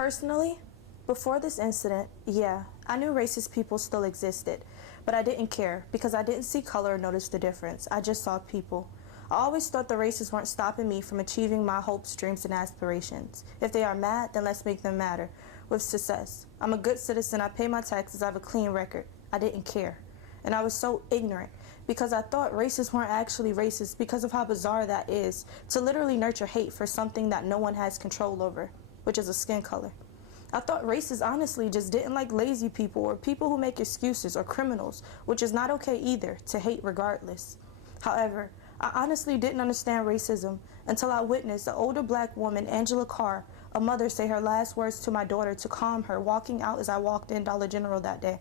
Personally, before this incident, yeah, I knew racist people still existed, but I didn't care because I didn't see color or notice the difference. I just saw people. I always thought the racists weren't stopping me from achieving my hopes, dreams, and aspirations. If they are mad, then let's make them madder with success. I'm a good citizen, I pay my taxes, I have a clean record. I didn't care. And I was so ignorant because I thought racists weren't actually racist because of how bizarre that is, to literally nurture hate for something that no one has control over, which is a skin color. I thought racists honestly just didn't like lazy people or people who make excuses or criminals, which is not okay either, to hate regardless. However, I honestly didn't understand racism until I witnessed an older black woman, Angela Carr, a mother, say her last words to my daughter to calm her, walking out as I walked in Dollar General that day.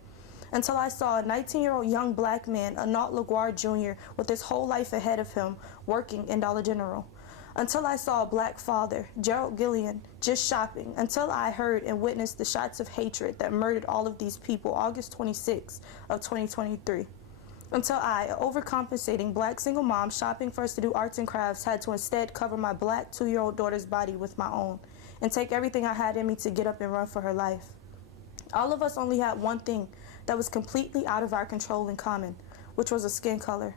Until I saw a 19-year-old young black man, Anant LaGuardia Jr., with his whole life ahead of him, working in Dollar General. Until I saw a black father, Gerald Gillian, just shopping. Until I heard and witnessed the shots of hatred that murdered all of these people August 26 of 2023. Until I, an overcompensating black single mom shopping for us to do arts and crafts, had to instead cover my black 2-year-old daughter's body with my own and take everything I had in me to get up and run for her life. All of us only had one thing that was completely out of our control in common, which was a skin color.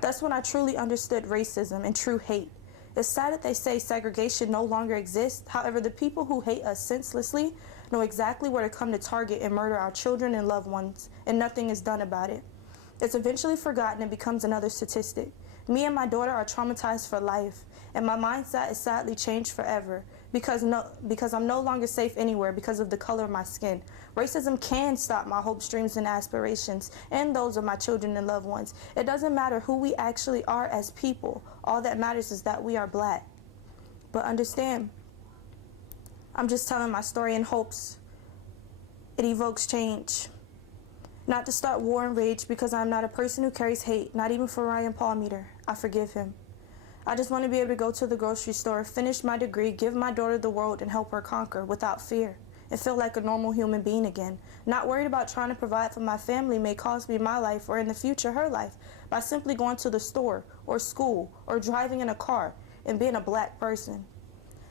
That's when I truly understood racism and true hate. It's sad that they say segregation no longer exists. However, the people who hate us senselessly know exactly where to come to target and murder our children and loved ones, and nothing is done about it. It's eventually forgotten and becomes another statistic. Me and my daughter are traumatized for life, and my mindset is sadly changed forever because I'm no longer safe anywhere because of the color of my skin. Racism can stop my hopes, dreams, and aspirations, and those of my children and loved ones. It doesn't matter who we actually are as people. All that matters is that we are black. But understand, I'm just telling my story in hopes it evokes change. Not to start war and rage, because I'm not a person who carries hate, not even for Ryan Palmeter. I forgive him. I just want to be able to go to the grocery store, finish my degree, give my daughter the world, and help her conquer without fear, and feel like a normal human being again. Not worried about trying to provide for my family may cost me my life, or in the future her life, by simply going to the store or school or driving in a car and being a black person.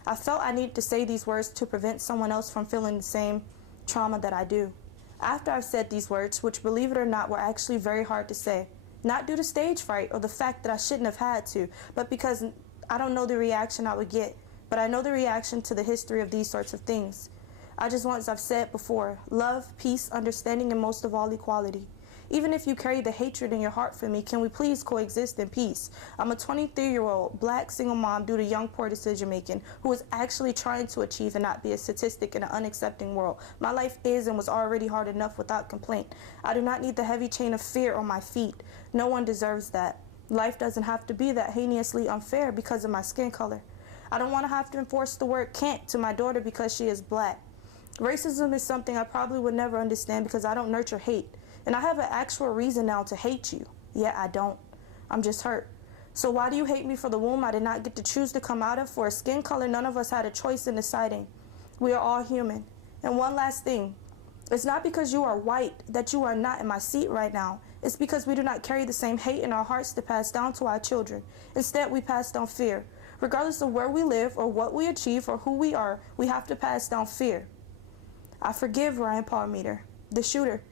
I felt I needed to say these words to prevent someone else from feeling the same trauma that I do. After I've said these words, which, believe it or not, were actually very hard to say, not due to stage fright or the fact that I shouldn't have had to, but because I don't know the reaction I would get, but I know the reaction to the history of these sorts of things. I just want, as I've said before, love, peace, understanding, and most of all, equality. Even if you carry the hatred in your heart for me, can we please coexist in peace? I'm a 23-year-old black single mom due to young poor decision making who is actually trying to achieve and not be a statistic in an unaccepting world. My life is and was already hard enough without complaint. I do not need the heavy chain of fear on my feet. No one deserves that. Life doesn't have to be that heinously unfair because of my skin color. I don't want to have to enforce the word can't to my daughter because she is black. Racism is something I probably would never understand because I don't nurture hate. And I have an actual reason now to hate you. Yet I don't. I'm just hurt. So why do you hate me for the womb I did not get to choose to come out of? For a skin color none of us had a choice in deciding. We are all human. And one last thing. It's not because you are white that you are not in my seat right now. It's because we do not carry the same hate in our hearts to pass down to our children. Instead, we pass down fear. Regardless of where we live or what we achieve or who we are, we have to pass down fear. I forgive Ryan Palmeter, the shooter.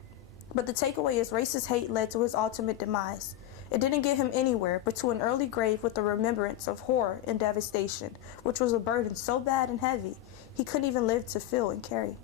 But the takeaway is racist hate led to his ultimate demise. It didn't get him anywhere but to an early grave with the remembrance of horror and devastation, which was a burden so bad and heavy he couldn't even live to feel and carry.